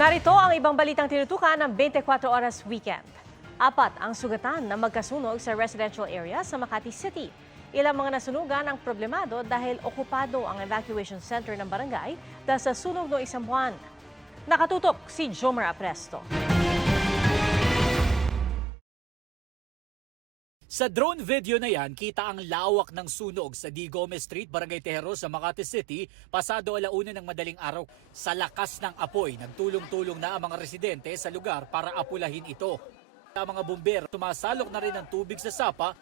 Narito ang ibang balitang tinutukan ng 24 Oras Weekend. 4 ang sugatan na magkasunog sa residential area sa Makati City. Ilang mga nasunugan ang problemado dahil okupado ang evacuation center ng barangay dahil sa sunog noong isang buwan. Nakatutok si Jomer Apresto. Sa drone video na yan, kita ang lawak ng sunog sa D. Gomez Street, Barangay Tejero sa Makati City, pasado 1:00 ng madaling araw. Sa lakas ng apoy, nagtulong-tulong na ang mga residente sa lugar para apulahin ito. Ang mga bumbero, tumasalok na rin ng tubig sa sapa.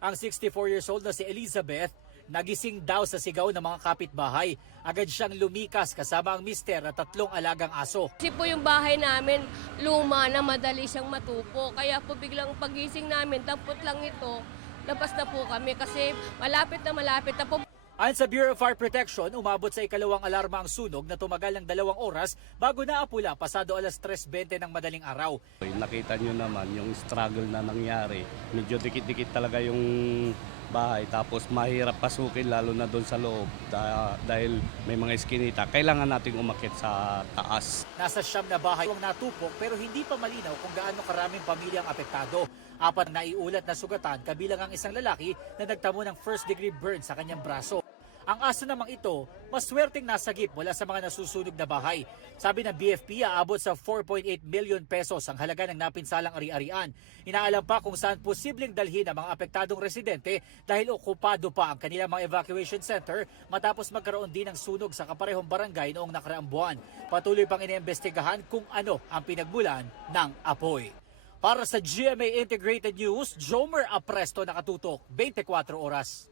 Ang 64 years old na si Elizabeth, nagising daw sa sigaw ng mga kapitbahay. Agad siyang lumikas kasama ang mister at 3 alagang aso. Kasi po yung bahay namin, luma na madali siyang matupo. Kaya po biglang pagising namin, dampot lang ito, labas na po kami kasi malapit na po. Ayon sa Bureau of Fire Protection, umabot sa ikalawang alarma ang sunog na tumagal ng 2 oras bago naapula pasado 3:20 ng madaling araw. Nakita nyo naman yung struggle na nangyari. Medyo dikit-dikit talaga yung bahay tapos mahirap pasukin lalo na doon sa loob dahil may mga eskinita. Kailangan nating umakyat sa taas. Nasa 9 na bahay ang natupok pero hindi pa malinaw kung gaano karaming pamilyang apektado. 4 na iulat na sugatan kabilang ang isang lalaki na nagtamo ng first-degree burn sa kanyang braso. Ang aso namang ito, maswerteng nasagip mula sa mga nasusunog na bahay. Sabi ng BFP, aabot sa 4.8 million pesos ang halaga ng napinsalang ari-arian. Inaalam pa kung saan posibleng dalhin ang mga apektadong residente dahil okupado pa ang kanilang mga evacuation center matapos magkaroon din ng sunog sa kaparehong barangay noong nakaraang buwan. Patuloy pang iniimbestigahan kung ano ang pinagmulan ng apoy. Para sa GMA Integrated News, Jomer Apresto, nakatutok 24 oras.